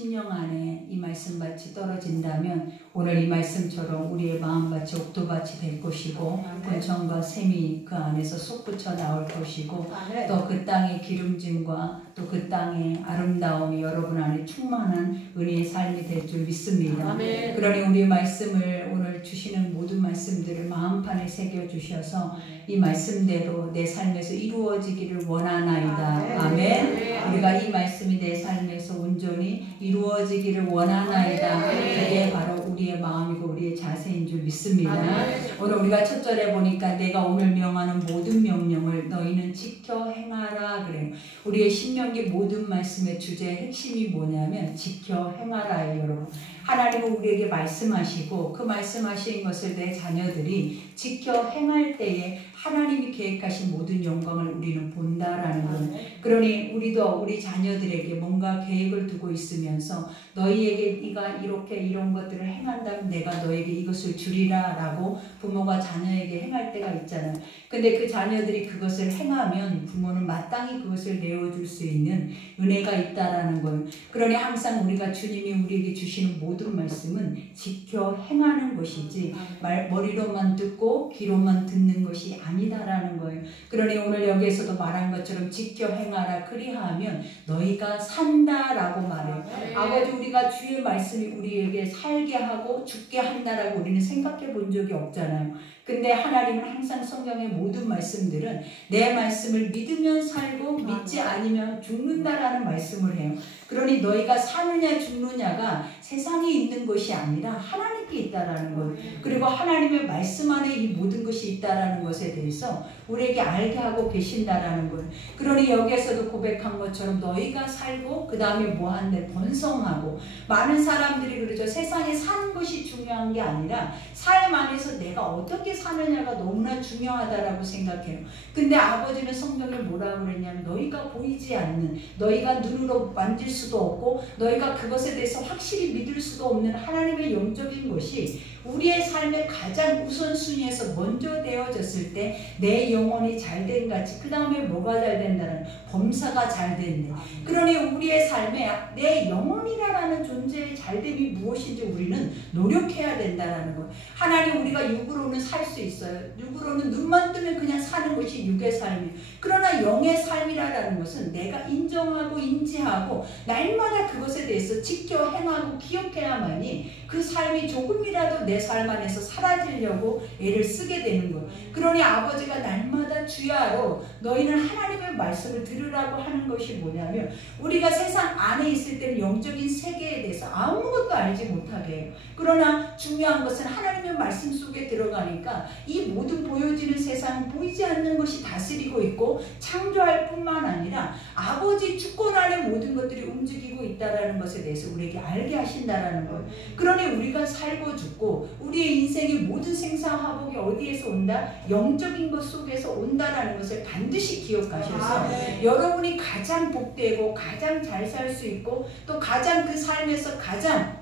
심령 안에 이 말씀밭이 떨어진다면 오늘 이 말씀처럼 우리의 마음밭이 옥토밭이 될 것이고 권천과 샘이 그 안에서 솟구쳐 나올 것이고 또 그 땅의 기름짐과 또 그 땅의 아름다움이 여러분 안에 충만한 은혜의 삶이 될 줄 믿습니다. 아멘. 그러니 우리 말씀을 오늘 주시는 모든 말씀들을 마음판에 새겨주셔서 이 말씀대로 내 삶에서 이루어지기를 원하나이다. 아멘. 우리가 이 말씀이 내 삶에서 온전히 이루어지기를 원하나이다. 그게 바로 우리의 마음이고 우리의 자세인 줄 믿습니다. 오늘 우리가 첫 절에 보니까 내가 오늘 명하는 모든 명령을 너희는 지켜 행하라 그래요. 우리의 신명기 모든 말씀의 주제의 핵심이 뭐냐면 지켜 행하라예요. 여러분, 하나님은 우리에게 말씀하시고 그 말씀하신 것을 내 자녀들이 지켜 행할 때에 하나님이 계획하신 모든 영광을 우리는 본다라는 거예요. 그러니 우리도 우리 자녀들에게 뭔가 계획을 두고 있으면서 너희에게 네가 이렇게 이런 것들을 행한다면 내가 너에게 이것을 주리라 라고 부모가 자녀에게 행할 때가 있잖아요. 근데 그 자녀들이 그것을 행하면 부모는 마땅히 그것을 내어줄 수 있는 은혜가 있다라는 거예요. 그러니 항상 우리가 주님이 우리에게 주시는 모든 말씀은 지켜 행하는 것이지 머리로만 듣고 귀로만 듣는 것이 아니다라는 거예요. 그러니 오늘 여기에서도 말한 것처럼 지켜 행하라 그리하면 너희가 산다라고 말해요. 아버지, 우리가 주의 말씀이 우리에게 살게 하고 죽게 한다라고 우리는 생각해 본 적이 없잖아요. 근데 하나님은 항상 성경의 모든 말씀들은 내 말씀을 믿으면 살고 믿지 않으면 죽는다라는 말씀을 해요. 그러니 너희가 사느냐 죽느냐가 세상에 있는 것이 아니라 하나님께 있다라는 것. 그리고 하나님의 말씀 안에 이 모든 것이 있다라는 것에 대해서 우리에게 알게 하고 계신다라는 것. 그러니 여기에서도 고백한 것처럼 너희가 살고 그 다음에 뭐한데 번성하고. 많은 사람들이 그러죠. 세상에 사는 것이 중요한 게 아니라 삶 안에서 내가 어떻게 사느냐가 너무나 중요하다라고 생각해요. 근데 아버지는 성경에 뭐라고 그랬냐면 너희가 보이지 않는, 너희가 눈으로 만질 수도 없고 너희가 그것에 대해서 확실히 믿을 수도 없는 하나님의 영적인 것이 우리의 삶의 가장 우선순위에서 먼저 되어졌을 때 내 영혼이 잘된 같이 그 다음에 뭐가 잘 된다는 범사가 잘 됐네. 그러니 우리의 삶에 내 영혼이라는 존재의 잘됨이 무엇인지 우리는 노력해야 된다는 것. 하나님, 우리가 육으로는 살 수 있어요. 육으로는 눈만 뜨면 그냥 사는 것이 육의 삶이에요. 그러나 영의 삶이라는 것은 내가 인정하고 인지하고 날마다 그것에 대해서 지켜 행하고 기억해야만이 그 삶이 조금이라도 내 삶 안에서 사라지려고 애를 쓰게 되는 거예요. 그러니 아버지가 날마다 주야로 너희는 하나님의 말씀을 들으라고 하는 것이 뭐냐면 우리가 세상 안에 있을 때는 영적인 세계에 대해서 아무것도 알지 못하게 해요. 그러나 중요한 것은 하나님의 말씀 속에 들어가니까 이 모든 보여지는 세상은 보이지 않는 것이 다스리고 있고 창조할 뿐만 아니라 아버지 주권 안에 모든 것들이 움직이고 있다는 것에 대해서 우리에게 알게 하신다라는 거예요. 그러니 우리가 살고 죽고 우리의 인생의 모든 생사화복이 어디에서 온다? 영적인 것 속에서 온다라는 것을 반드시 기억하셔서 여러분이 가장 복되고 가장 잘 살 수 있고 또 가장 그 삶에서 가장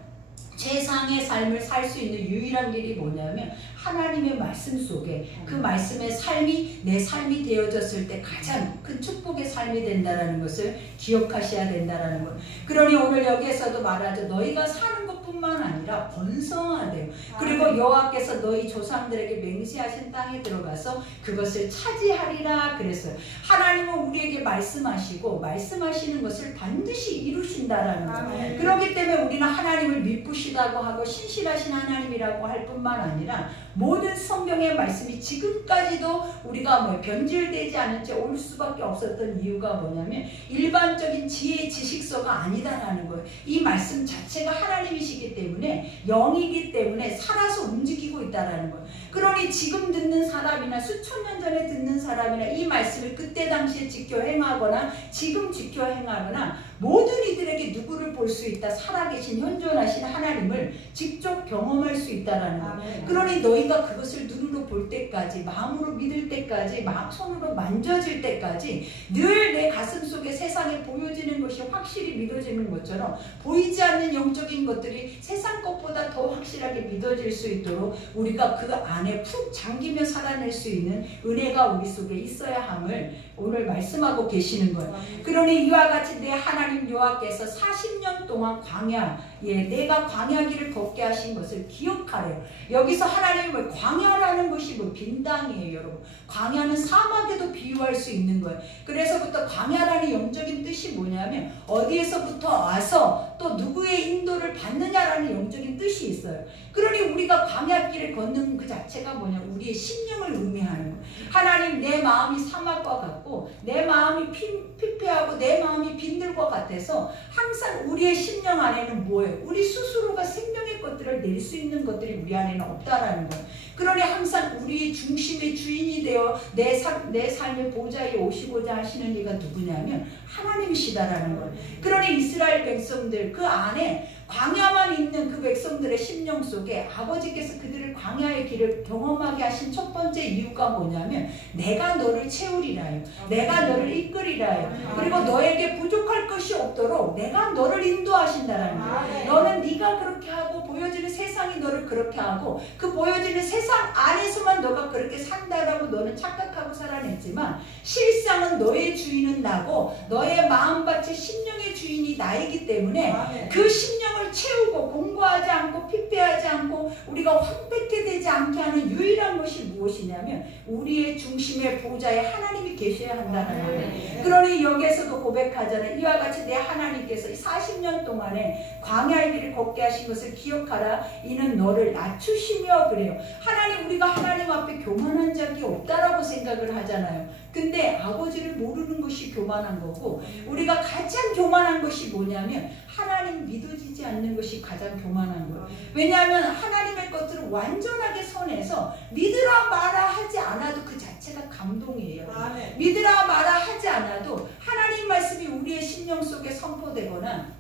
최상의 삶을 살 수 있는 유일한 길이 뭐냐면 하나님의 말씀 속에 그 말씀의 삶이 내 삶이 되어졌을 때 가장 큰 축복의 삶이 된다는 것을 기억하셔야 된다는 것. 그러니 오늘 여기에서도 말하죠. 너희가 사는 것뿐만 아니라 번성하대요. 그리고 여호와께서 너희 조상들에게 맹세하신 땅에 들어가서 그것을 차지하리라 그랬어요. 하나님은 우리에게 말씀하시고 말씀하시는 것을 반드시 이루신다라는 거예요. 그렇기 때문에 우리는 하나님을 미쁘시다고 하고 신실하신 하나님이라고 할 뿐만 아니라 모든 성경의 말씀이 지금까지도 우리가 변질되지 않은 채 올 수밖에 없었던 이유가 뭐냐면 일반적인 지혜 지식서가 아니다라는 거예요. 이 말씀 자체가 하나님이시기 때문에 영이기 때문에 살아서 움직이고 있다라는 거예요. 그러니 지금 듣는 사람이나 수천 년 전에 듣는 사람이나 이 말씀을 그때 당시에 지켜 행하거나 지금 지켜 행하거나 모든 이들에게 누구를 볼 수 있다? 살아계신 현존하신 하나님을 직접 경험할 수 있다라는 거예요. 그러니 너희가 그것을 눈으로 볼 때까지, 마음으로 믿을 때까지, 손으로 만져질 때까지 늘 내 가슴 속에 세상에 보여지는 것이 확실히 믿어지는 것처럼 보이지 않는 영적인 것들이 것이 세상 것보다 더 확실하게 믿어질 수 있도록 우리가 그 안에 푹 잠기며 살아낼 수 있는 은혜가 우리 속에 있어야 함을 오늘 말씀하고 계시는 거예요. 그러니 이와 같이 내 하나님 여호와께서 40년 동안 광야에 내가 광야길을 걷게 하신 것을 기억하래요. 여기서 하나님은 광야라는 것이 뭐 빈 땅이에요, 여러분. 광야는 사막에도 비유할 수 있는 거예요. 그래서부터 광야라는 영적인 뜻이 뭐냐면 어디에서부터 와서 또 누구의 인도를 받느냐라는 영적인 뜻이 있어요. 그러니 우리가 광야길을 걷는 그 자체가 뭐냐, 우리의 심령을 의미하는 거예요. 하나님, 내 마음이 사막과 같고 내 마음이 피폐하고 내 마음이 빈들과 같아서 항상 우리의 심령 안에는 뭐예요? 우리 스스로가 생명의 것들을 낼 수 있는 것들이 우리 안에는 없다라는 거예요. 그러니 항상 우리의 중심의 주인이 되어 내 삶의 보좌에 오시고자 하시는 이가 누구냐면 하나님이시다라는 거예요. 그러니 이스라엘 백성들 그 안에 광야만 있는 그 백성들의 심령 속에 아버지께서 그들을 광야의 길을 경험하게 하신 첫 번째 이유가 뭐냐면 내가 너를 채우리라요. 내가 너를 이끌리라요. 그리고 너에게 부족할 것이 없도록 내가 너를 인도하신다라는 거예요. 너는 네가 그렇게 하고 보여지는 세상이 너를 그렇게 하고 그 보여지는 세상 안에서만 너가 그렇게 산다라고 너는 착각하고 살아냈지만 실상은 너의 주인은 나고 너의 마음밭의 심령의 주인이 나이기 때문에 그 심령을 채우고 공부하지 않고 피폐하지 않고 우리가 황폐케 되지 않게 하는 유일한 것이 무엇이냐면 우리의 중심의 보좌에 하나님이 계셔야 한다는 거예요. 그러니 여기에서도 고백하잖아요. 이와 같이 내 하나님께서 40년 동안에 광야의 길을 걷게 하신 것을 기억하라. 이는 너를 낮추시며 그래요. 하나님, 우리가 하나님 앞에 교만한 적이 없다라고 생각을 하잖아요. 근데 아버지를 모르는 것이 교만한 거고 우리가 가장 교만한 것이 뭐냐면 하나님 믿어지지 않는 것이 가장 교만한 거예요. 왜냐하면 하나님의 것들을 완전하게 선해서 믿으라 마라 하지 않아도 그 자체가 감동이에요. 믿으라 마라 하지 않아도 하나님 말씀이 우리의 심령 속에 선포되거나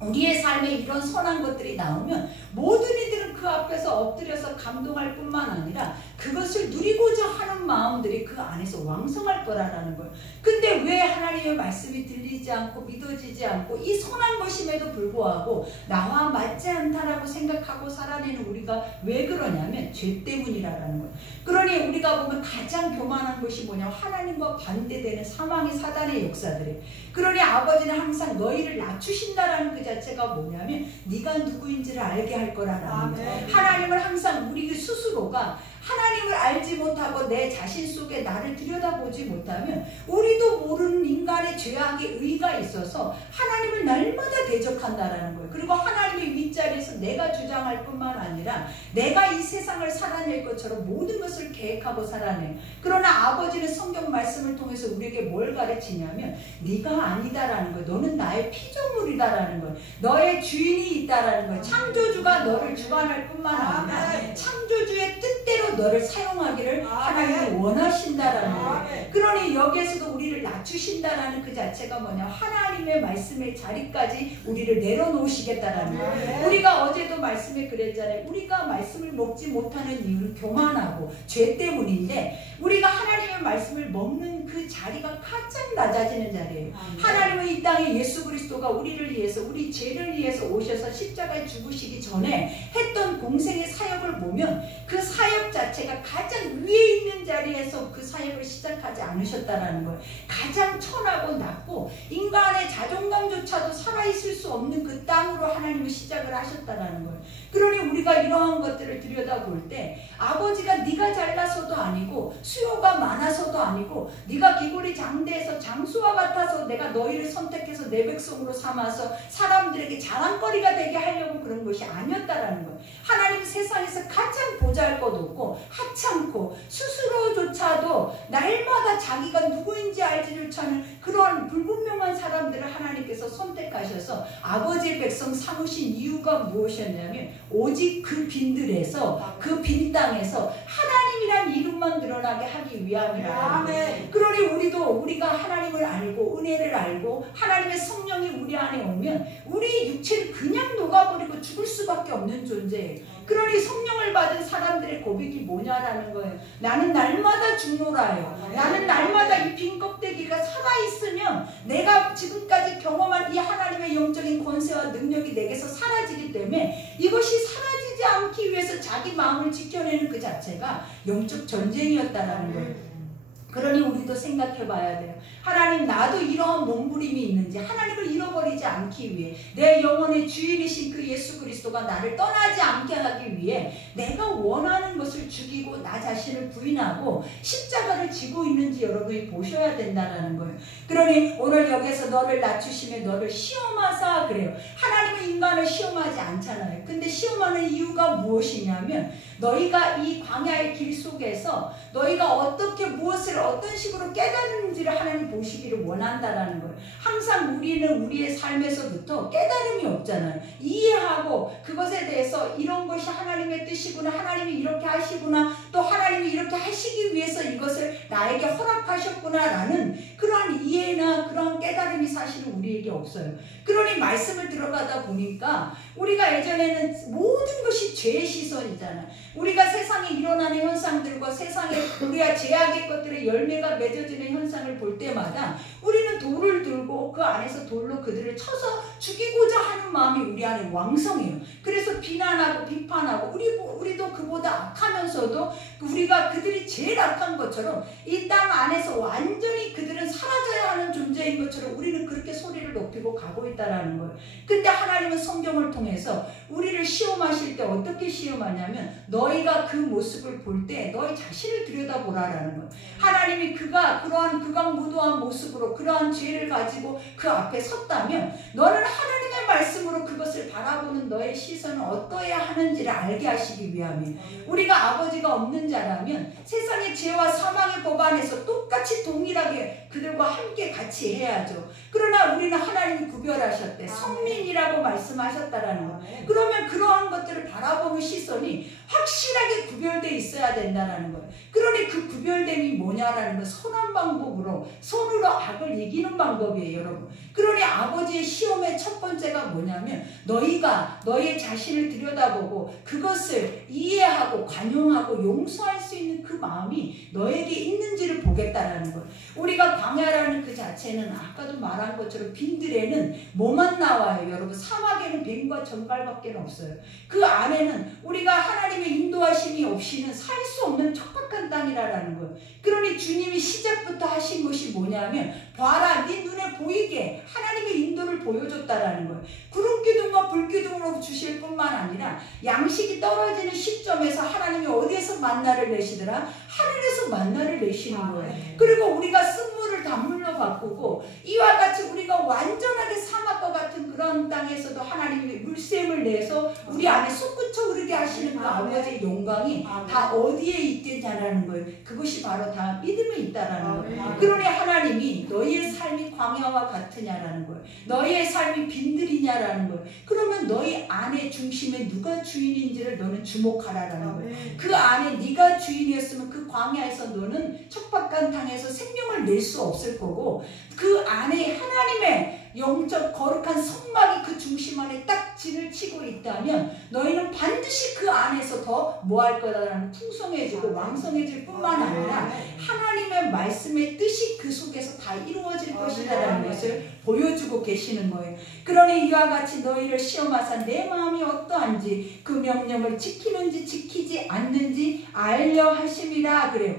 우리의 삶에 이런 선한 것들이 나오면 모든 이들은 그 앞에서 엎드려서 감동할 뿐만 아니라 그것을 누리고자 하는 마음들이 그 안에서 왕성할 거라는 거예요. 근데 왜 하나님의 말씀이 들리지 않고 믿어지지 않고 이 선한 것임에도 불구하고 나와 맞지 않다라고 생각하고 살아내는 우리가 왜 그러냐면 죄 때문이라는 거예요. 그러니 우리가 보면 가장 교만한 것이 뭐냐, 하나님과 반대되는 사망의 사단의 역사들이에요. 그러니 아버지는 항상 너희를 낮추신다라는 그 자체가 뭐냐면 네가 누구인지를 알게 할 거라는 거예요. 하나님을 항상 우리 스스로가 하나님을 알지 못하고 내 자신 속에 나를 들여다보지 못하면 우리도 모르는 인간의 죄악의 의가 있어서 하나님을 날마다 대적한다라는 거예요. 그리고 하나님의 윗자리에서 내가 주장할 뿐만 아니라 내가 이 세상을 살아낼 것처럼 모든 것을 계획하고 살아내요. 그러나 아버지는 성경 말씀을 통해서 우리에게 뭘 가르치냐면 네가 아니다라는 거예요. 너는 나의 피조물이다라는 거예요. 너의 주인이 있다라는 거예요. 창조주가 너를 주관할 뿐만 아니라 창조주의 뜻대로 너를 사용하기를 하나님이 원하신다라는 거예요. 그러니 여기에서도 우리를 낮추신다라는 그 자체가 뭐냐, 하나님의 말씀의 자리까지 우리를 내려놓으시겠다라는 거예요. 우리가 어제도 말씀에 그랬잖아요. 우리가 말씀을 먹지 못하는 이유는 교만하고 죄 때문인데 우리가 하나님의 말씀을 먹는 그 자리가 가장 낮아지는 자리예요. 하나님은 이 땅에 예수 그리스도가 우리를 위해서 우리 죄를 위해서 오셔서 십자가에 죽으시기 전에 했던 공생의 사역을 보면 그 사역 자체가 가장 위에 있는 자리에서 그 사역을 시작하지 않으셨다라는 거예요. 가장 천하고 낮고 인간의 자존감조차도 살아있을 수 없는 그 땅으로 하나님은 시작을 하셨다라는 거예요. 그러니 우리가 이러한 것들을 들여다볼 때 아버지가 네가 잘나서도 아니고 수요가 많아서도 아니고 네가 기골이 장대해서 장수와 같아서 내가 너희를 선택해서 내 백성으로 삼아서 사람들에게 자랑거리가 되게 하려고 그런 것이 아니었다라는 거예요. 하나님 세상에서 가장 보잘것없고 하찮고 스스로조차도 날마다 자기가 누구인지 알지 못하는 그런 불분명한 사람들을 하나님께서 선택하셔서 아버지의 백성 삼으신 이유가 무엇이었냐면 오직 그 빈들에서 그 빈 땅에서 하나님이란 이름만 드러나게 하기 위함이라. 그러니 우리가 하나님을 알고 은혜를 알고 하나님의 성령이 우리 안에 오면 우리 육체는 그냥 녹아버리고 죽을 수밖에 없는 존재예요. 그러니 성령을 받은 사람들의 고백이 뭐냐라는 거예요. 나는 날마다 죽노라요. 나는 날마다 이 빈 껍데기가 살아있으면 내가 지금까지 경험한 이 하나님의 영적인 권세와 능력이 내게서 사라지기 때문에 이것이 사라지지 않기 위해서 자기 마음을 지켜내는 그 자체가 영적 전쟁이었다라는 거예요. 그러니 우리도 생각해 봐야 돼요. 하나님, 나도 이러한 몸부림이 있는지, 하나님을 잃어버리지 않기 위해, 내 영혼의 주인이신 그 예수 그리스도가 나를 떠나지 않게 하기 위해 내가 원하는 것을 죽이고 나 자신을 부인하고 십자가를 지고 있는지 여러분이 보셔야 된다는 거예요. 그러니 오늘 여기서 너를 낮추시며 너를 시험하사 그래요. 하나님은 인간을 시험하지 않잖아요. 근데 시험하는 이유가 무엇이냐면 너희가 이 광야의 길 속에서 너희가 어떻게 무엇을 어떤 식으로 깨달는지를 하나님 보시기를 원한다라는 거예요. 항상 우리는 우리의 삶에서부터 깨달음이 없잖아요. 이해하고 그것에 대해서 이런 것이 하나님의 뜻이구나, 하나님이 이렇게 하시구나, 또 하나님이 이렇게 하시기 위해서 이것을 나에게 허락하셨구나라는 그러한 이해나 그러한 깨달음이 사실은 우리에게 없어요. 그러니 말씀을 들어가다 보니까 우리가 예전에는 모든 것이 죄의 시선이잖아요. 우리가 세상에 일어나는 현상들과 세상에 우리가 제약의 것들의 열매가 맺어지는 현상을 볼 때마다 우리는 돌을 들고 그 안에서 돌로 그들을 쳐서 죽이고자 하는 마음이 우리 안에 왕성해요. 그래서 비난하고 비판하고 우리도 그보다 악하면서도 우리가 그들이 제일 악한 것처럼 이 땅 안에서 완전히 그들은 사라져야 하는 존재인 것처럼 우리는 그렇게 소리를 높이고 가고 있다라는 거예요. 근데 하나님은 성경을 통해서 우리를 시험하실 때 어떻게 시험하냐면 너희가 그 모습을 볼 때 너희 자신을 들여다보라라는 거예요. 하나님이 그가 그러한 극악무도한 모습으로 그러한 죄를 가지고 그 앞에 섰다면 너는 하나님의 말씀으로 그것을 바라보는 너의 시선은 어떠해야 하는지를 알게 하시기 위함이에요. 우리가 아버지가 없는 자라면 세상의 죄와 사망의 법 안에서 똑같이 동일하게 그들과 함께 같이 해야죠. 그러나 우리는 하나님이 구별하셨대. 성민이라고 말씀하셨다라는 거. 그러면 그러한 것들을 바라보는 시선이 확실하게 구별되어 있어야 된다는 거예요. 그러니 그 구별됨이 뭐냐라는 건 선한 방법으로 손으로 악을 이기는 방법이에요, 여러분. 그러니 아버지의 시험의 첫 번째가 뭐냐면 너희가 너희의 자신을 들여다보고 그것을 이해하고 관용하고 용서할 수 있는 그 마음이 너에게 있는지를 보겠다라는 거예요. 우리가 광야라는 그 자체는 아까도 말한 것처럼 빈들에는 뭐만 나와요, 여러분? 사막에는 뱀과 정갈밖에 없어요. 그 안에는 우리가 하나님의 인도하심이 없이는 살 수 없는 척박한 땅이라는 거예요. 그러니 주님이 시작부터 하신 것이 뭐냐면 봐라, 네 눈에 보이게 하나님의 인도를 보여줬다라는 거예요. 구름기둥과 불기둥으로 주실 뿐만 아니라 양식이 떨어지는 시점에서 하나님이 어디에서 만나를 내시더라? 하늘에서 만나를 내시는 거예요. 그리고 우리가 쓴물을 단물로 바꾸고 이와 같이 우리가 완전하게 사막과 같은 그런 땅에서도 하나님이 물샘을 내서 우리 안에 솟구쳐 오르게 하시는 그 아버지의 영광이 다 어디에 있겠냐라는 거예요. 그것이 바로 다 믿음에 있다라는 거예요. 그러니 하나님이 너희의 삶이 광야와 같으냐라는 거예요. 너희의 삶이 빈들이냐라는 거예요. 그러면 너희 안에 중심에 누가 주인인지를 너는 주목하라라는 거예요. 그 안에 네가 주인이었으면 그 광야에서 너는 척박한 땅에서 생명을 낼 수 없을 거고 그 안에 하나님의 영적 거룩한 성막이 그 중심 안에 딱 진을 치고 있다면 너희는 반드시 그 안에서 더 뭐 할 거다라는 풍성해지고 왕성해질 뿐만 아니라 하나님의 말씀의 뜻이 그 속에서 다 이루어질 것이다라는 것을 보여주고 계시는 거예요. 그러니 이와 같이 너희를 시험하사 내 마음이 어떠한지 그 명령을 지키는지 지키지 않는지 알려 하심이라 그래요.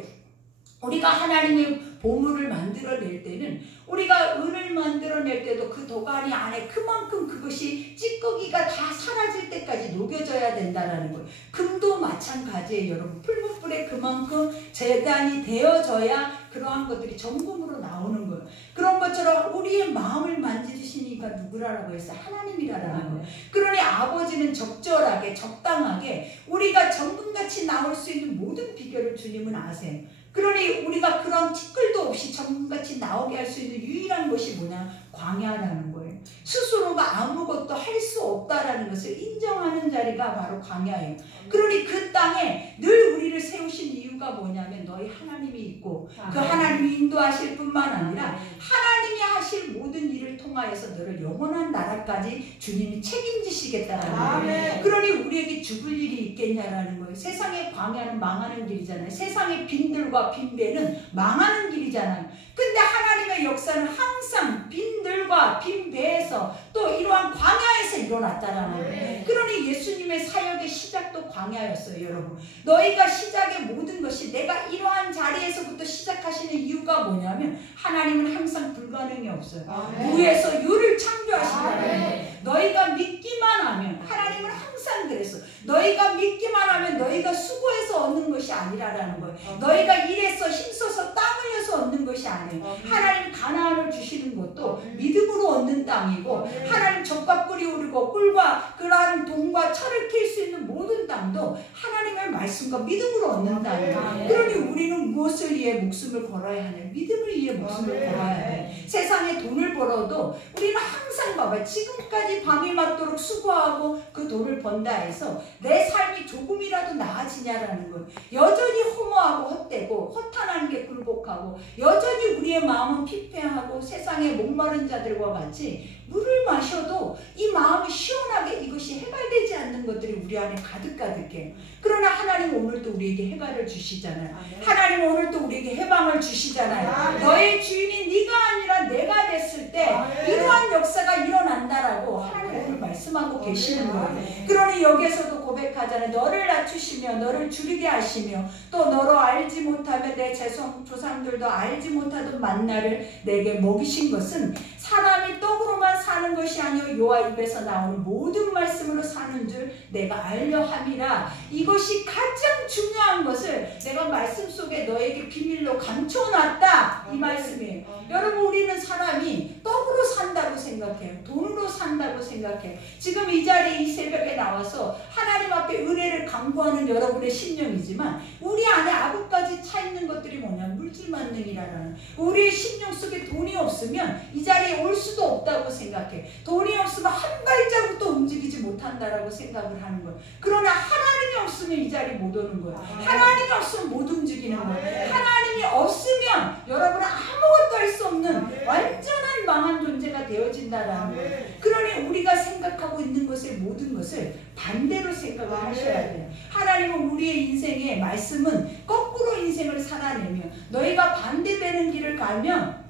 우리가 하나님의 보물을 만들어낼 때는 우리가 은을 만들어낼 때도 그 도가니 안에 그만큼 그것이 찌꺼기가 다 사라질 때까지 녹여져야 된다는 거예요. 금도 마찬가지예요, 여러분. 풀무불에 그만큼 재단이 되어져야 그러한 것들이 정금으로 나오는 거예요. 그런 것처럼 우리의 마음을 만지시는 이가 누구라고 했어요? 하나님이라는 거예요. 그러니 아버지는 적절하게 적당하게 우리가 정금같이 나올 수 있는 모든 비결을 주님은 아세요. 그러니 우리가 그런 티끌도 없이 정금같이 나오게 할 수 있는 유일한 것이 뭐냐? 광야라는 거예요. 스스로가 아무것도 할 수 없다라는 있다는 것을 인정하는 자리가 바로 광야예요. 그러니 그 땅에 늘 우리를 세우신 이유가 뭐냐면 너희 하나님이 있고 그 하나님이 인도하실 뿐만 아니라 하나님이 하실 모든 일을 통하여서 너를 영원한 나라까지 주님이 책임지시겠다라는 거예요. 그러니 우리에게 죽을 일이 있겠냐라는 거예요. 세상의 광야는 망하는 길이잖아요. 세상의 빈들과 빈배는 망하는 길이잖아요. 근데 하나님의 역사는 항상 빈들과 빈배에서 또 이러한 광야에서 일어났다라는 거예요. 그러니 예수님의 사역의 시작도 광야였어요. 여러분, 너희가 시작의 모든 것이 내가 이러한 자리에서부터 시작하시는 이유가 뭐냐면 하나님은 항상 불가능이 없어요. 무에서 유를 창조하신다는 거예요. 너희가 믿기만 하면, 하나님은 항상 그랬어. 너희가 믿기만 하면 너희가 수고해서 얻는 것이 아니라라는 거예요. 너희가 일해서 힘써서 땀 흘려서 얻는 것이 아니에요. 하나님 가나안을 주시는 것도 믿음으로 얻는 땅이고, 하나님 젖과 꿀이 오르고 꿀과 그러한 돈과 철을 캘 수 있는 모든 땅도 하나님의 말씀과 믿음으로 얻는 땅이에요. 그러니 우리는 무엇을 위해 목숨을 걸어야 하냐? 믿음을 위해 목숨을 걸어야 해요. 세상에 돈을 벌어도 우리는 항상 봐봐요. 지금까지 밤이 맞도록 수고하고 그 돈을 번다 해서 내 삶이 조금이라도 나아지냐라는 거예요. 여전히 허무하고 헛되고 허탄한 게 굴복하고 여전히 우리의 마음은 피폐하고 세상의 목마른 자들과 같이 물을 마셔도 이 마음이 시원하게 이것이 해갈되지 않는 것들이 우리 안에 가득해요. 그러나 하나님 오늘도 우리에게 해갈을 주시잖아요. 하나님 오늘도 우리에게 해방을 주시잖아요. 너의 주인이 네가 아니라 내가 됐을 때 이러한 역사가 일어난다라고 하나님 오늘 말씀하고 계시는 거예요. 그러니 여기에서도 고백하잖아요. 너를 낮추시며 너를 줄이게 하시며 또 너로 알지 못하며 내 조상들도 알지 못하던 만나를 내게 먹이신 것은 사람이 떡으로만 사는 것이 아니요 여호와 입에서 나오는 모든 말씀으로 사는 줄 내가 알려 함이라. 이것이 가장 중요한 것을 내가 말씀 속에 너에게 비밀로 감춰놨다, 이 말씀이에요. 여러분, 우리는 사람이 떡으로 산다고 생각해요. 돈으로 산다고 생각해요. 지금 이 자리에 이 새벽에 나와서 하나님 앞에 은혜를 강구하는 여러분의 심령이지만 우리 안에 아구까지 차 있는 것들이 뭐냐? 물질만능이라는, 우리의 심령 속에 돈이 없으면 이 자리에 올 수도 없다고 생각해. 돈이 없으면 한 발자국도 움직이지 못한다라고 생각을 하는 거예요. 그러나 하나님이 없으면 이 자리에 못 오는 거예요. 하나님이 없으면 못 움직이는 거예요. 하나님이 없으면 여러분은 아무것도 할 수 없는 완전한 망한 존재가 되어진다라는 거예요. 그러니 우리가 생각하고 있는 것의 모든 것을 반대로 생각을 하셔야 돼요. 하나님은 우리의 인생의 말씀은 거꾸로 인생을 살아내며 너희가 반대되는 길을 가면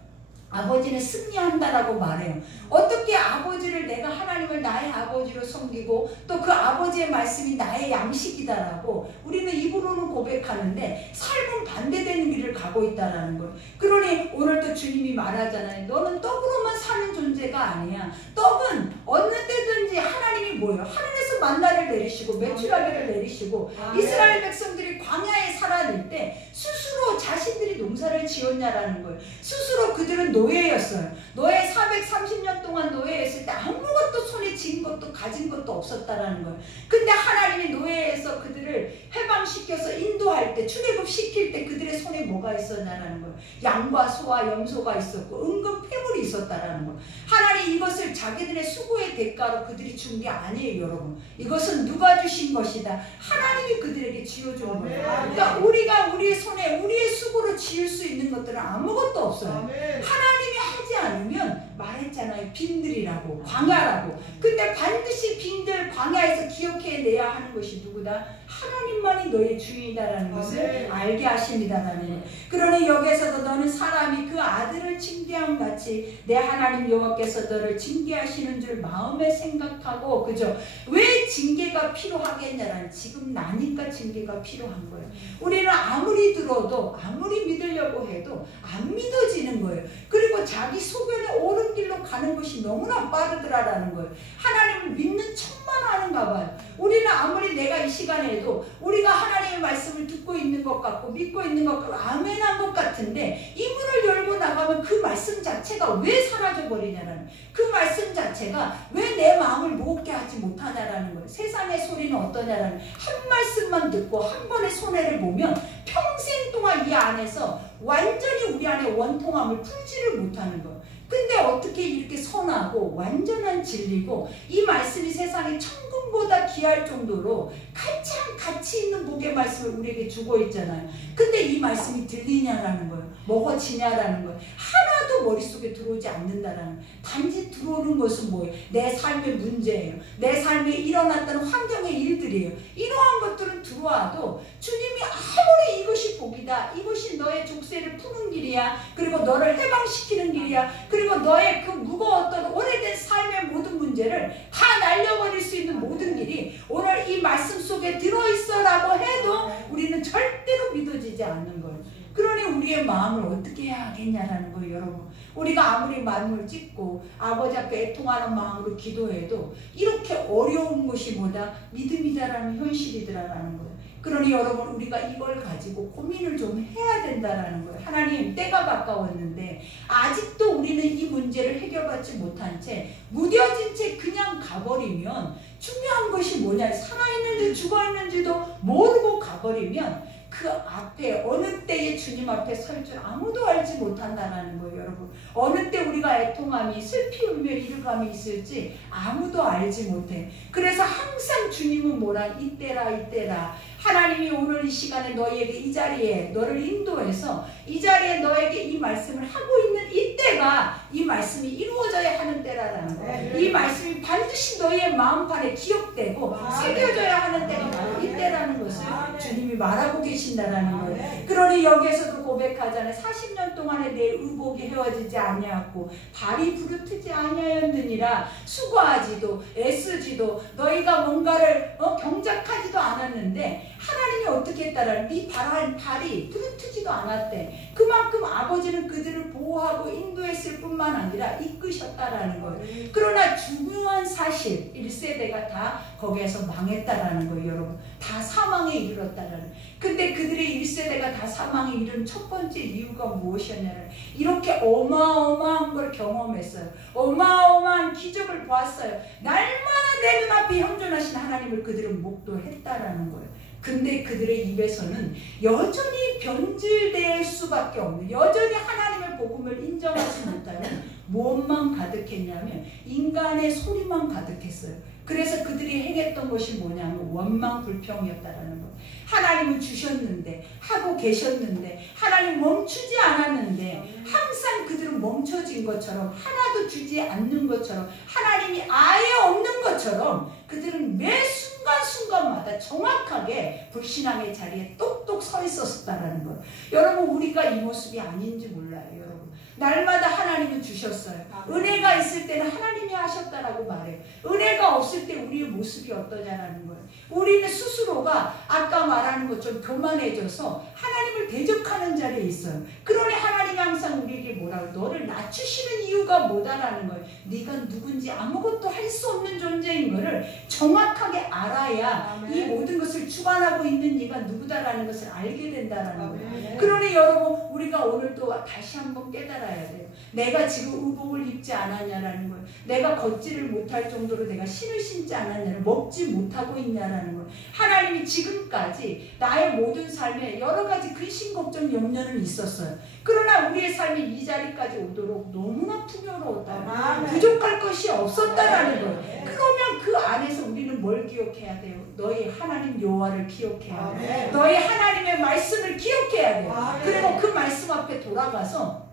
아버지는 승리한다라고 말해요. 어떻게 아버지를, 내가 하나님을 나의 아버지로 섬기고 또 그 아버지의 말씀이 나의 양식이다라고 우리는 입으로는 고백하는데 삶은 반대되는 길을 가고 있다라는 거예요. 그러니 오늘도 주님이 말하잖아요. 너는 떡으로만 사는 존재가 아니야. 떡은 어느 때든지 하나님이 뭐예요? 하늘에서 만나를 내리시고 메추라기를 내리시고 이스라엘 백성들이 광야에 살아낼 때 스스로 자신들이 농사를 지었냐라는 거예요. 스스로 그들은 노예였어요. 노예 430년 동안 노예했을 때 아무것도 손에 쥔 것도 가진 것도 없었다라는 거예요. 근데 하나님이 노예에서 그들을 해방시켜서 인도할 때, 출애굽시킬 때 그들의 손에 뭐가 있었냐라는 거예요. 양과 소와 염소가 있었고 은근 폐물이 있었다라는 거예요. 하나님 이것을 자기들의 수고의 대가로 그들이 준 게 아니에요, 여러분. 이것은 누가 주신 것이다. 하나님이 그들에게 지어준 거예요. 그러니까 우리가 우리의 손에 우리의 수고로 지을 수 있는 것들은 아무것도 없어요. 하나님이 하지 않으면 말했잖아요. 빈들이라고, 광야라고. 근데 반드시 빈들, 광야에서 기억해내야 하는 것이 누구다? 하나님만이 너의 주인이다라는 것을 알게 하십니다라는 거예요. 그러니 여기서도 너는 사람이 그 아들을 징계함 같이 내 하나님 여호와께서 너를 징계하시는 줄 마음에 생각하고, 그죠? 왜 징계가 필요하겠냐라는, 지금 나니까 징계가 필요한 거예요. 우리는 아무리 들어도 아무리 믿으려고 해도 안 믿어지는 거예요. 그리고 자기 소견에 옳은 길로 가는 것이 너무나 빠르더라라는 거예요. 하나님을 믿는 척만 하는가 봐요. 우리는 아무리 내가 이 시간에도 우리가 하나님의 말씀을 듣고 있는 것 같고 믿고 있는 것 같고 아멘한 것 같은데 이 문을 열고 나가면 그 말씀 자체가 왜 사라져 버리냐라는, 그 말씀 자체가 왜 내 마음을 무겁게 하지 못하냐라는 거예요. 세상의 소리는 어떠냐라는, 한 말씀만 듣고 한 번의 손해를 보면 평생 동안 이 안에서 완전히 우리 안에 원통함을 풀지를 못하는 거예요. 근데 어떻게 이렇게 선하고 완전한 진리고 이 말씀이 세상에 천금보다 귀할 정도로 가장 가치 있는 복의 말씀을 우리에게 주고 있잖아요. 근데 이 말씀이 들리냐라는 거예요. 먹어지냐라는 거예요. 하나도 머릿속에 들어오지 않는다라는 거예요. 단지 들어오는 것은 뭐예요? 내 삶의 문제예요. 내 삶에 일어났던 환경의 일들이에요. 이러한 것들은 들어와도 주님이 아무리 이것이 복이다, 이것이 너의 족쇄를 푸는 길이야, 그리고 너를 해방시키는 길이야, 그리고 너의 그 무거웠던 오래된 삶의 모든 문제를 다 날려버릴 수 있는 모든 길이 오늘 이 말씀 속에 들어있어라고 해도 우리는 절대로 믿어지지 않는 거예요. 그러니 우리의 마음을 어떻게 해야 하겠냐라는 거예요, 여러분. 우리가 아무리 마음을 찢고 아버지 앞에 애통하는 마음으로 기도해도 이렇게 어려운 것이 뭐다? 믿음이다라는 현실이더라라는 거예요. 그러니 여러분, 우리가 이걸 가지고 고민을 좀 해야 된다라는 거예요. 하나님, 때가 가까웠는데 아직도 우리는 이 문제를 해결받지 못한 채 무뎌진 채 그냥 가버리면, 중요한 것이 뭐냐, 살아있는지 죽어있는지도 모르고 가버리면 그 앞에 어느 때에 주님 앞에 설 줄 아무도 알지 못한다는 거예요, 여러분. 어느 때 우리가 애통함이, 슬피 울며 이르감이 있을지 아무도 알지 못해. 그래서 항상 주님은 뭐라? 이때라, 이때라. 하나님이 오늘 이 시간에 너희에게 이 자리에 너를 인도해서 이 자리에 너에게 이 말씀을 하고 있는 이때가 이 말씀이 이루어져야 하는 때라는 거예요. 이 말씀이 반드시 너희의 마음판에 기억되고 새겨져야 하는 때가 바로 이때라는 것을 주님이 말하고 계신다라는 거예요. 그러니 여기에서도 고백하잖아요. 40년 동안에 내 의복이 헤어지지 아니하고 발이 부르트지 아니하였느니라. 수고하지도 애쓰지도 너희가 뭔가를 경작하지도 않았는데 하나님이 어떻게 했다라? 네 발이 부르트지도 않았대. 그만큼 아버지는 그들을 보호하고 인도했을 뿐만 아니라 이끄셨다라는 거예요. 그러나 중요한 사실, 1세대가 다 거기에서 망했다라는 거예요, 여러분. 다 사망에 이르렀다라는. 근데 그들의 1세대가 다 사망에 이른 첫 번째 이유가 무엇이었냐면, 이렇게 어마어마한 걸 경험했어요. 어마어마한 기적을 보았어요. 날마다 내 눈앞에 현존하신 하나님을 그들은 목도했다라는 거예요. 근데 그들의 입에서는 여전히 변질될 수밖에 없는, 여전히 하나님의 복음을 인정하지 못하는 무엇만 가득했냐면 인간의 소리만 가득했어요. 그래서 그들이 행했던 것이 뭐냐면 원망 불평이었다라는 거. 하나님은 주셨는데, 하고 계셨는데, 하나님 멈추지 않았는데, 항상 그들은 멈춰진 것처럼, 하나도 주지 않는 것처럼, 하나님이 아예 없는 것처럼 그들은 매 순간순간마다 정확하게 불신앙의 자리에 똑똑 서 있었다라는 거예요. 여러분, 우리가 이 모습이 아닌지 몰라요, 여러분. 날마다 하나님은 주셨어요. 은혜가 있을 때는 하나님이 하셨다라고 말해요. 은혜가 없을 때 우리의 모습이 어떠냐라는 거예요. 우리는 스스로가 아까 말하는 것처럼 교만해져서 하나님을 대적하는 자리에 있어요. 그러니 하나님이 항상 우리에게 뭐라고, 너를 낮추시는 이유가 뭐다라는 거예요. 네가 누군지 아무것도 할 수 없는 존재인 것을 정확하게 알아야 이 모든 것을 주관하고 있는 네가 누구다라는 것을 알게 된다라는 거예요. 그러니 여러분, 우리가 오늘 또 다시 한번 깨달아야 돼요. 내가 지금 의복을 입지 않았냐라는 거예요. 내가 걷지를 못할 정도로 내가 신을 신지 않았냐를, 먹지 못하고 있냐라는 거예요. 하나님이 지금까지 나의 모든 삶에 여러 가지 근심, 걱정, 염려는 있었어요. 그러나 우리의 삶이 이 자리까지 오도록 너무나 풍요로웠다. 부족할 것이 없었다라는 거예요. 그러면 그 안에서 우리는 뭘 기억해야 돼요? 너희 하나님 여호와를 기억해야 돼요. 너희 하나님의 말씀을 기억해야 돼요. 그리고 그 말씀 앞에 돌아가서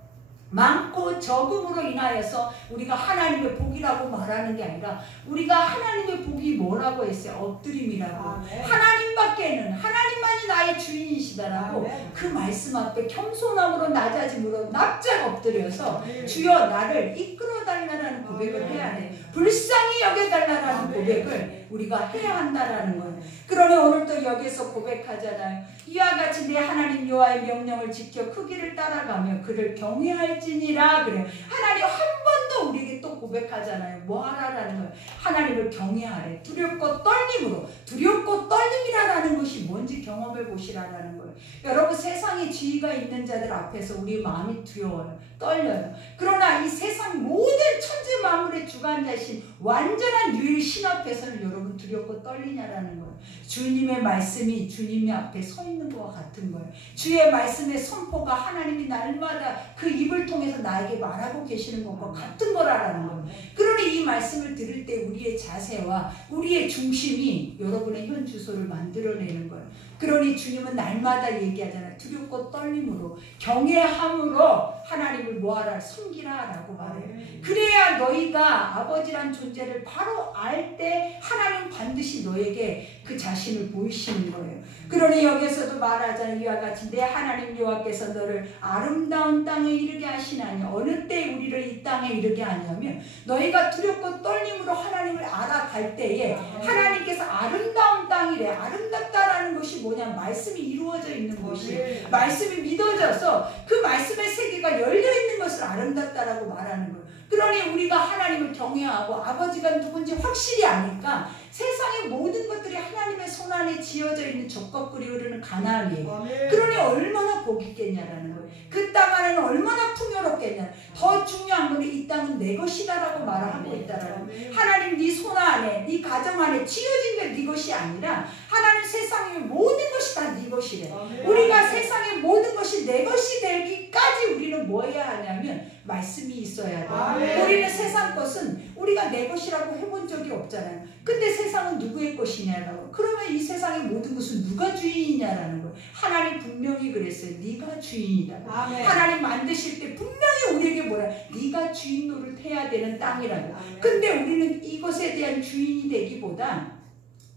많고 적음으로 인하여서 우리가 하나님의 복이라고 말하는 게 아니라, 우리가 하나님의 복이 뭐라고 했어요? 엎드림이라고. 하나님밖에는, 하나님만이 나의 주인이시다라고 그 말씀 앞에 겸손함으로 낮아짐으로 납작 엎드려서 주여 나를 이끌어 달라는 고백을 해야 돼. 불쌍히 여겨달라는 고백을 우리가 해야 한다라는 거예요. 그러니 오늘도 여기서 고백하잖아요. 이와 같이 내 하나님 여호와의 명령을 지켜 그 길을 따라가며 그를 경외할지니라. 그래요. 하나님 한 번 더 우리에게 또 고백하잖아요. 뭐 하라라는 거예요? 하나님을 경외하래. 두렵고 떨림으로. 두렵고 떨림이라는 것이 뭔지 경험해 보시라라는 거예요. 여러분, 세상에 지위가 있는 자들 앞에서 우리 마음이 두려워요. 떨려요. 그러나 이 세상 모든 천지 만물의 주관자이신 완전한 유일신 앞에서는 여러분 두렵고 떨리냐라는 거예요. 주님의 말씀이 주님의 앞에 서 있는 것과 같은 거예요. 주의 말씀의 선포가 하나님이 날마다 그 입을 통해서 나에게 말하고 계시는 것과 같은 거라는 거예요. 그러니 이 말씀을 들을 때 우리의 자세와 우리의 중심이 여러분의 현 주소를 만들어내는 거예요. 그러니 주님은 날마다 얘기하잖아요. 두렵고 떨림으로 경외함으로 하나님을 뭐하라? 섬기라 라고 말해요. 그래야 너희가 아버지란 존재를 바로 알 때 하나님 반드시 너에게 그 자신을 보이시는 거예요. 그러니 여기서도 말하자는 이와 같이 내 하나님 여호와께서 너를 아름다운 땅에 이르게 하시나니 어느 때 우리를 이 땅에 이르게 하냐면 너희가 두렵고 떨림으로 하나님을 알아갈 때에 하나님께서 아름다운 땅이래. 아름답다라는 것이 뭐냐? 말씀이 이루어져 있는 곳이 말씀이 믿어져서 그 말씀의 세계가 열려있는 것을 아름답다라고 말하는 거예요. 그러니 우리가 하나님을 경외하고 아버지가 누군지 확실히 아니까 세상의 모든 것들이 하나님의 손 안에 지어져 있는 적과 꿀이 흐르는 가나안이에요. 그러니 얼마나 복 있겠냐라는 거예요. 그 땅 안에는 얼마나 풍요롭겠냐. 더 중요한 건 이 땅은 내 것이다라고 말하고 있다라는 거예요. 하나님 네 손 안에 네 가정 안에 지어진 게 네 것이 아니라 하나님 세상의 모든 것이 다 네 것이래. 우리가 세상의 모든 것이 내 것이 되기까지 우리는 뭐 해야 하냐면 말씀이 있어야 돼. 우리는 세상 것은 우리가 내 것이라고 해본 적이 없잖아요. 근데 세상은 누구의 것이냐라고. 그러면 이 세상의 모든 것은 누가 주인이냐라는 거예요. 하나님 분명히 그랬어요. 네가 주인이다. 하나님 만드실 때 분명히 우리에게 뭐라? 네가 주인 노릇 해야 되는 땅이라고. 근데 우리는 이것에 대한 주인이 되기보다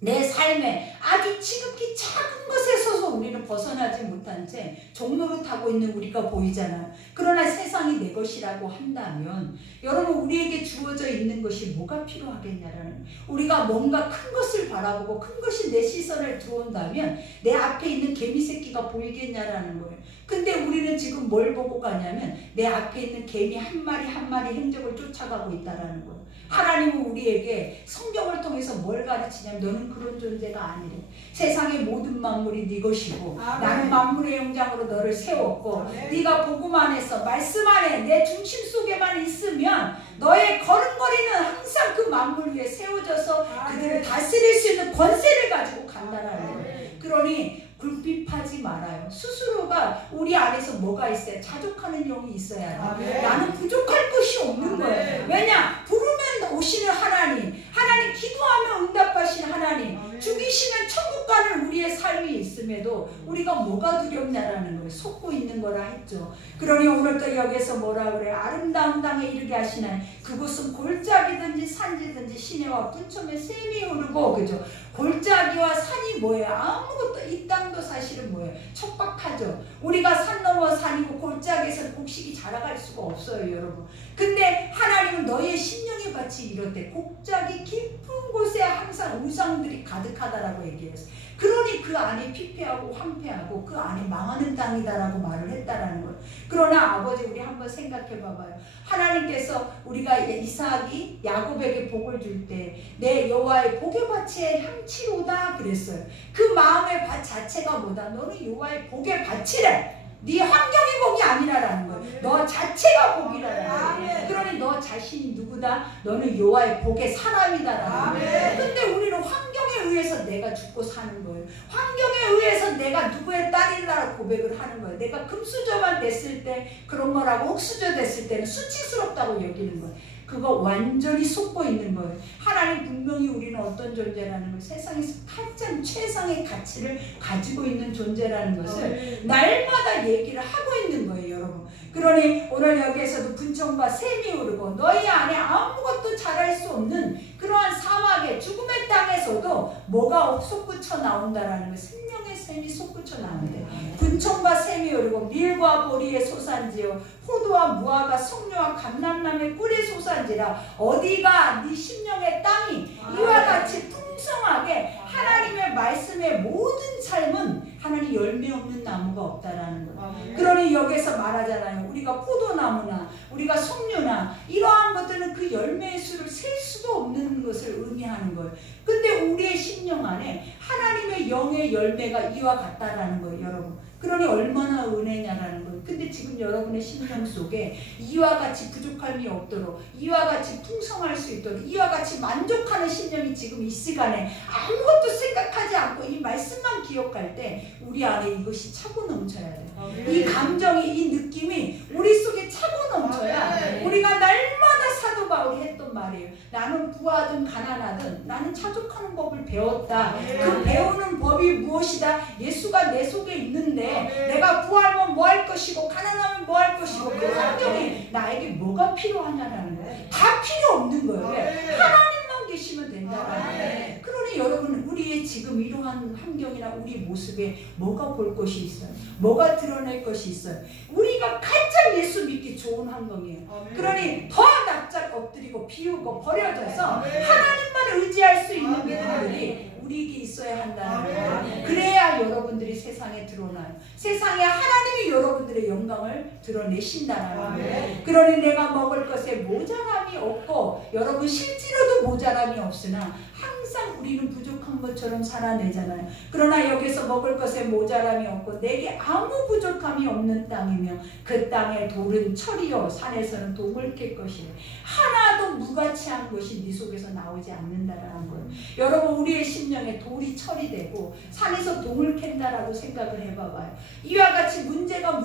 내 삶에 아주 지극히 작은 것에 서서 우리는 벗어나지 못한 채 종노릇하고 있는 우리가 보이잖아요. 그러나 세상이 내 것이라고 한다면 여러분 우리에게 주어져 있는 것이 뭐가 필요하겠냐라는, 우리가 뭔가 큰 것을 바라보고 큰 것이 내 시선을 들어온다면 내 앞에 있는 개미 새끼가 보이겠냐라는 거예요. 근데 우리는 지금 뭘 보고 가냐면 내 앞에 있는 개미 한 마리 한 마리 행적을 쫓아가고 있다라는 거예요. 하나님은 우리에게 성경을 통해서 뭘 가르치냐면 너는 그런 존재가 아니래. 세상의 모든 만물이 네 것이고 나는 만물의 영장으로 너를 세웠고 네가 복음 안에서 말씀 안에 내 중심 속에만 있으면 너의 걸음걸이는 항상 그 만물 위에 세워져서 그들을 다스릴 수 있는 권세를 가지고 간다라는 거예요. 그러니 굴핍하지 말아요. 스스로가 우리 안에서 뭐가 있어요? 자족하는 영이 있어야 돼. 나는 부족할 것이 없는 거예요. 왜냐? 부르면 오시는 하나님, 하나님 기도하면 응답하시는 하나님, 죽이시면 천국 가는 우리의 삶이 있음에도 우리가 뭐가 두렵냐라는 거예요. 속고 있는 거라 했죠. 그러니 오늘 또 여기서 뭐라 그래요? 아름다운 땅에 이르게 하시나니 그곳은 골짜기든지 산지든지 시내와 분초에 샘이 흐르고, 그죠? 골짜기와 산이 뭐예요? 아무것도, 이 땅도 사실은 뭐예요? 척박하죠. 우리가 산 넘어 산이고 골짜기에서 곡식이 자라갈 수가 없어요, 여러분. 근데 하나님은 너희의 심령의 밭이 이렇대. 골짜기 깊은 곳에 항상 우상들이 가득하다라고 얘기했어요. 그러니 그 안에 피폐하고 황폐하고 그 안에 망하는 땅이다라고 말을 했다라는 거예요. 그러나 아버지, 우리 한번 생각해 봐봐요. 하나님께서 우리가 이삭이 야곱에게 복을 줄 때 내 여호와의 복의 밭에 향치로다 그랬어요. 그 마음의 밭 자체가 뭐다? 너는 여호와의 복의 밭이래. 네 환경이 복이 아니라라는 거예요. 너 자체가 복이라라는 거예요. 그러니 너 자신이 누구다? 너는 여호와의 복의 사람이다라는 거예요. 근데 우리는 환경에 의해서 내가 죽고 사는 거예요. 환경에 의해서 내가 누구의 딸이라고 고백을 하는 거예요. 내가 금수저만 됐을 때 그런 거라고, 흙수저 됐을 때는 수치스럽다고 여기는 거예요. 그거 완전히 속고 있는 거예요. 하나님 분명히 우리는 어떤 존재라는 걸, 세상에서 가장 최상의 가치를 가지고 있는 존재라는 것을 날마다 얘기를 하고 있는 거예요, 여러분. 그러니 오늘 여기에서도 분청과 샘이 오르고 너희 안에 아무것도 자랄 수 없는 그러한 사막의 죽음의 땅에서도 뭐가 솟구쳐 나온다라는 거예요. 생명의 샘이 솟구쳐 나오는데, 분청과 샘이 오르고 밀과 보리의 소산지요 포도와 무화과 석류와 감람나무의 꿀의 소산지라. 어디가 네 심령의 땅이 이와 같이 풍성하게 하나님의 말씀의 모든 삶은 하나님 열매 없는 나무가 없다라는 거예요. 그러니 여기서 말하잖아요. 우리가 포도나무나 우리가 석류나 이러한 것들은 그 열매의 수를 셀 수도 없는 것을 의미하는 거예요. 근데 우리의 심령 안에 하나님의 영의 열매가 이와 같다라는 거예요, 여러분. 그러니 얼마나 은혜냐라는 거예요. 근데 지금 여러분의 심령 속에 이와 같이 부족함이 없도록, 이와 같이 풍성할 수 있도록, 이와 같이 만족하는 심령이 지금 이 시간에 아무것도 생각하지 않고 이 말씀만 기억할 때 우리 안에 이것이 차고 넘쳐야 돼요. 이 감정이, 이 느낌이 우리 속에 차고 넘쳐야 우리가 날마다 사도 바울이 했던 말이에요. 나는 부하든 가난하든 나는 차족하는 법을 배웠다. 그 배우는 법이 무엇이다? 예수가 내 속에 있는데 내가 부하면 뭐 할 것이고 가난하면 뭐 할 것이고 그 환경이 나에게 뭐가 필요하냐라는 거예요. 다 필요 없는 거예요. 하나님만 계시면 된다라는 거예요. 그러니 여러분 우리의 지금 이러한 환경이나 우리 모습에 뭐가 볼 것이 있어요? 뭐가 드러낼 것이 있어요? 우리가 가장 예수 믿기 좋은 환경이에요. 그러니 더 납작 엎드리고 비우고 버려져서 하나님만 의지할 수 있는 믿음들이 우리에게 있어야 한다는 거예요. 그래야 여러분들이 세상에 드러나요. 세상에 하나님이 여러분들의 영광을 드러내신다는 거예요. 그러니 내가 먹을 것에 모자람이 없고 여러분 실제로도 모자람이 없으나 항상 우리는 부족한 것처럼 살아내잖아요. 그러나 여기서 먹을 것에 모자람이 없고 내게 아무 부족함이 없는 땅이며 그 땅에 돌은 철이요 산에서는 동을 캘 것이래. 하나도 무가치한 것이 네 속에서 나오지 않는다라는 거예요. 여러분 우리의 심령에 돌이 철이 되고 산에서 동을 캔다라고 생각을 해봐봐요. 이와 같이 문제가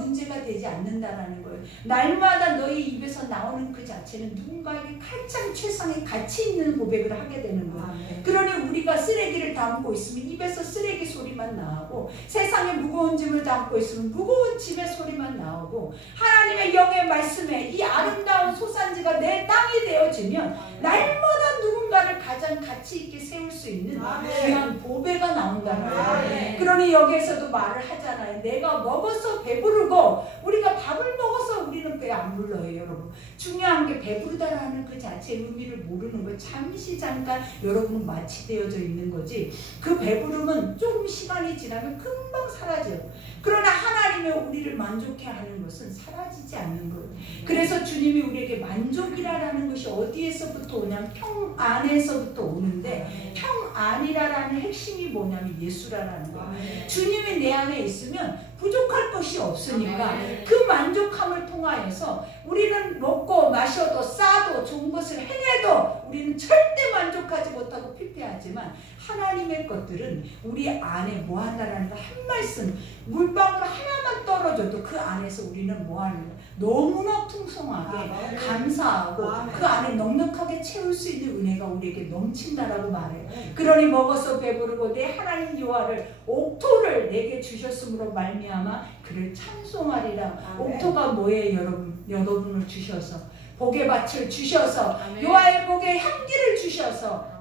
되지 않는다라는 거예요. 날마다 너희 입에서 나오는 그 자체는 누군가에게 가장 최상의 가치 있는 고백을 하게 되는 거예요. 그러니 우리가 쓰레기를 담고 있으면 입에서 쓰레기 소리만 나오고 세상에 무거운 짐을 담고 있으면 무거운 짐의 소리만 나오고 하나님의 영의 말씀에 이 아름다운 소산지가 내 땅이 되어지면 날마다 누군가를 가장 가치 있게 세울 수 있는 귀한 보배가 나온다는 거예요. 그러니 여기에서도 말을 하잖아요. 내가 먹어서 배부르고 우리가 밥을 먹어서 우리는 배 안 불러요. 여러분 중요한 게 배부르다라는 그 자체의 의미를 모르는 거예요. 잠시 잠깐 여러분 마취되어져 있는 거지 그 배부름은 조금 시간이 지나면 금방 사라져요. 그러나 하나님의 우리를 만족해 하는 것은 사라지지 않는 거예요. 그래서 주님이 우리에게 만족이라는 것이 어디에서부터 오냐면 평안에서부터 오는데 평안이라는 핵심이 뭐냐면 예수라는 거예요. 주님이 내 안에 있으면 부족할 것이 없으니까 그 만족함을 통하여서 우리는 먹고 마셔도 싸도 좋은 것을 행해도 우리는 절대 만족하지 못하고 피폐하지만 하나님의 것들은 우리 안에 뭐 한다라는 거 한 말씀 물방울 하나만 떨어져도 그 안에서 우리는 뭐 하는 거야? 너무나 풍성하게 감사하고 그 안에 넉넉하게 채울 수 있는 은혜가 우리에게 넘친다라고 말해요. 그러니 먹어서 배부르고 내 하나님 여호와를 옥토를 내게 주셨으므로 말미암아 그를 찬송하리라. 옥토가 뭐예요? 여러분을 주셔서 복의 밭을 주셔서 여호와의 복의 향기를 주셔서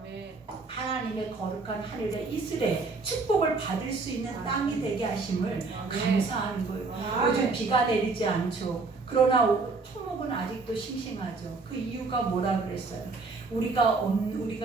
하나님의 거룩한 하늘의 이슬에 축복을 받을 수 있는 땅이 되게 하심을 감사하는 거예요. 요즘 비가 내리지 않죠. 그러나 토목은 아직도 싱싱하죠. 그 이유가 뭐라 그랬어요? 우리가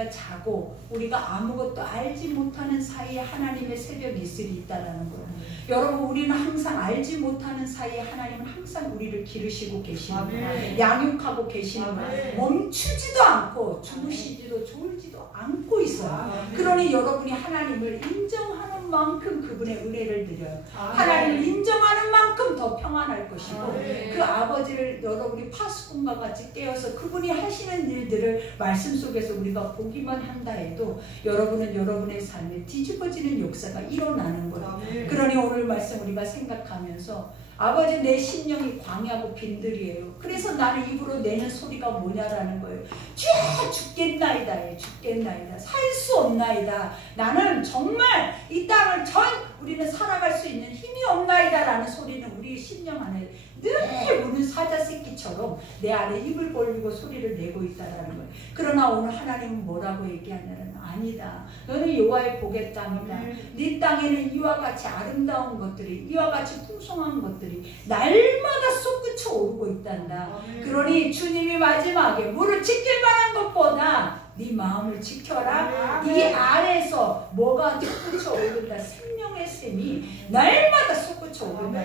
자고 우리가 아무것도 알지 못하는 사이에 하나님의 새벽 이슬이 있다라는 거예요. 여러분 우리는 항상 알지 못하는 사이에 하나님은 항상 우리를 기르시고 계시는 거예요. 양육하고 계시는 거예요. 멈추지도 않고 주무시지도 졸지도 않고 있어요. 그러니 여러분이 하나님을 인정하는 만큼 그분의 은혜를 드려요. 하나님을 인정하는 만큼 더 평안할 것이고 그 아버지를 여러분이 파수꾼과 같이 깨어서 그분이 하시는 일들을 말씀 속에서 우리가 보기만 한다 해도 여러분은 여러분의 삶에 뒤집어지는 역사가 일어나는 거예요. 그러니 오늘 말씀 우리가 생각하면서 아버지 내 심령이 광야고 빈들이에요. 그래서 나는 입으로 내는 소리가 뭐냐라는 거예요. 죄 죽겠나이다. 죽겠나이다. 살 수 없나이다. 나는 정말 이 땅을 우리는 살아갈 수 있는 힘이 없나이다 라는 소리는 우리 심령 안에 늘 우는 사자 새끼처럼 내 안에 입을 벌리고 소리를 내고 있다라는 거예요. 그러나 오늘 하나님은 뭐라고 얘기하냐면 아니다. 너는 여호와의 복의 땅이다. 네 땅에는 이와 같이 아름다운 것들이 이와 같이 풍성한 것들이 날마다 솟구쳐 오르고 있단다. 그러니 주님이 마지막에 물을 지킬 만한 것보다 네 마음을 지켜라. 네 안에서 뭐가 솟구쳐 오른다. 생명의 샘이 날마다 솟구쳐 오른다.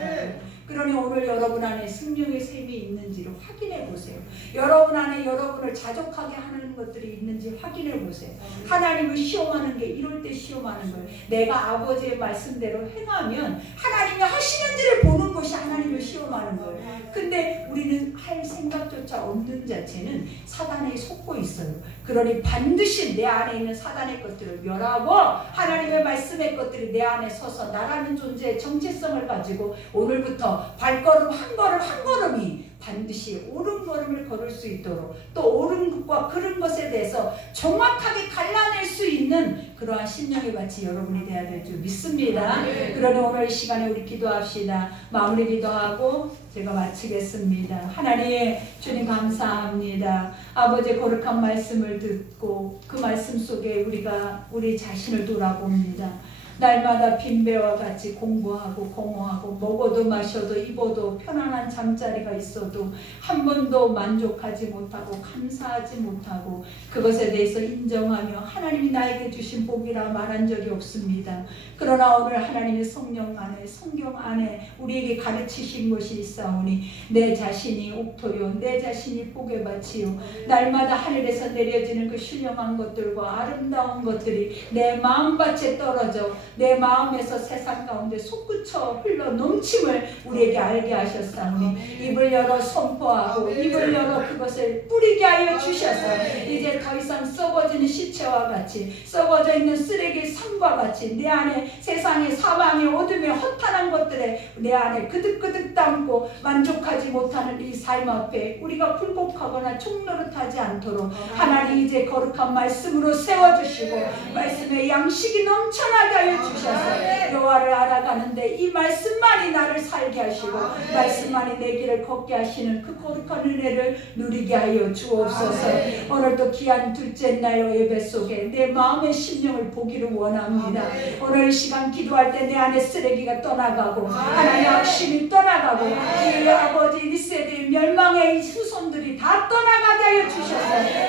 그러니 오늘 여러분 안에 성령의 셈이 있는지를 확인해 보세요. 여러분 안에 여러분을 자족하게 하는 것들이 있는지 확인해 보세요. 하나님을 시험하는 게 이럴 때 시험하는 거예요. 내가 아버지의 말씀대로 행하면 하나님이 하시는지를 보는 것이 하나님을 시험하는 거예요. 근데 우리는 할 생각조차 없는 자체는 사단에 속고 있어요. 그러니 반드시 내 안에 있는 사단의 것들을 멸하고 하나님의 말씀의 것들이 내 안에 서서 나라는 존재의 정체성을 가지고 오늘부터 발걸음 한 걸음 한 걸음이 반드시 옳은 걸음을 걸을 수 있도록 또 옳은 것과 그른 것에 대해서 정확하게 갈라낼 수 있는 그러한 심령의 밭이 여러분이 되어야 될 줄 믿습니다. 그러니 오늘 이 시간에 우리 기도합시다. 마무리 기도하고 제가 마치겠습니다. 하나님 주님 감사합니다. 아버지의 거룩한 말씀을 듣고 그 말씀 속에 우리가 우리 자신을 돌아봅니다. 날마다 빈배와 같이 공부하고 공허하고 먹어도 마셔도 입어도 편안한 잠자리가 있어도 한 번도 만족하지 못하고 감사하지 못하고 그것에 대해서 인정하며 하나님이 나에게 주신 복이라 말한 적이 없습니다. 그러나 오늘 하나님의 성령 안에 성경 안에 우리에게 가르치신 것이 있사오니 내 자신이 옥토요 내 자신이 복의 밭이요 날마다 하늘에서 내려지는 그 신령한 것들과 아름다운 것들이 내 마음밭에 떨어져 내 마음에서 세상 가운데 솟구쳐 흘러 넘침을 우리에게 알게 하셨사오니 입을 열어 선포하고 입을 열어 그것을 뿌리게 하여 주셔서 이제 더 이상 썩어지는 시체와 같이 썩어져 있는 쓰레기 상과 같이 내 안에 세상의 사방의 어둠의 허탄한 것들에 내 안에 그득그득 담고 만족하지 못하는 이 삶 앞에 우리가 굴복하거나 총노릇하지 않도록 하나님 이제 거룩한 말씀으로 세워주시고 말씀의 양식이 넘쳐나게 하여 주셔서 여호와를 알아가는데 이 말씀만이 나를 살게 하시고 말씀만이 내 길을 걷게 하시는 그 거룩한 은혜를 누리게 하여 주옵소서. 오늘도 귀한 둘째 날 예배 속에 내 마음의 심령을 보기를 원합니다. 오늘 시간 기도할 때 내 안에 쓰레기가 떠나가고 하나님의 악심이 떠나가고 이 아버지 1세대의 멸망의 후손들이 다 떠나가게 하여 주셔서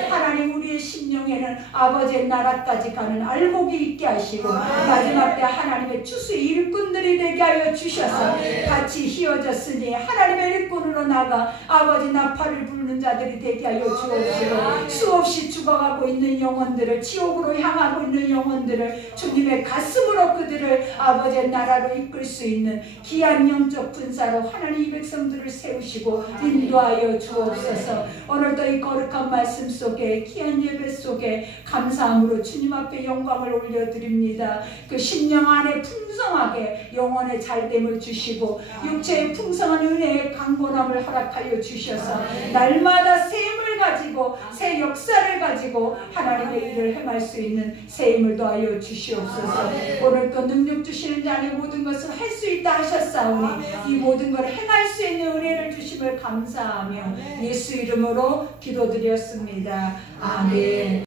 하나님 우리의 심령에는 아버지의 나라까지 가는 알곡이 있게 하시고 마지막 때 하나님의 추수의 일꾼들이 되게 하여 주셔서 같이 휘어졌으니 하나님의 일꾼으로 나가 아버지 나팔을 부르는 자들이 되게 하여 주옵시고 수없이 죽어가고 있는 영혼들을 지옥으로 향하고 있는 영혼들을 주님의 가슴으로 그들을 아버지의 나라로 이끌 수 있는 귀한 영적 군사로 하나님 이 백성들을 세우시고 인도하여 주옵소서. 오늘도 이 거룩한 말씀 속에 귀한 예배 속에 감사함으로 주님 앞에 영광을 올려드립니다. 그 심령 안에 풍성하게 영혼의 잘됨을 주시고 육체의 풍성한 은혜의 강건함을 허락하여 주셔서 날마다 새 힘을 가지고 새 역사를 가지고 하나님의 일을 행할 수 있는 새 힘을 더하여 주시옵소서. 오늘 또 능력 주시는 자의 모든 것을 할 수 있다 하셨사오니 이 모든 걸 행할 수 있는 은혜를 주심을 감사하며 예수 이름으로 기도드렸습니다. 아멘.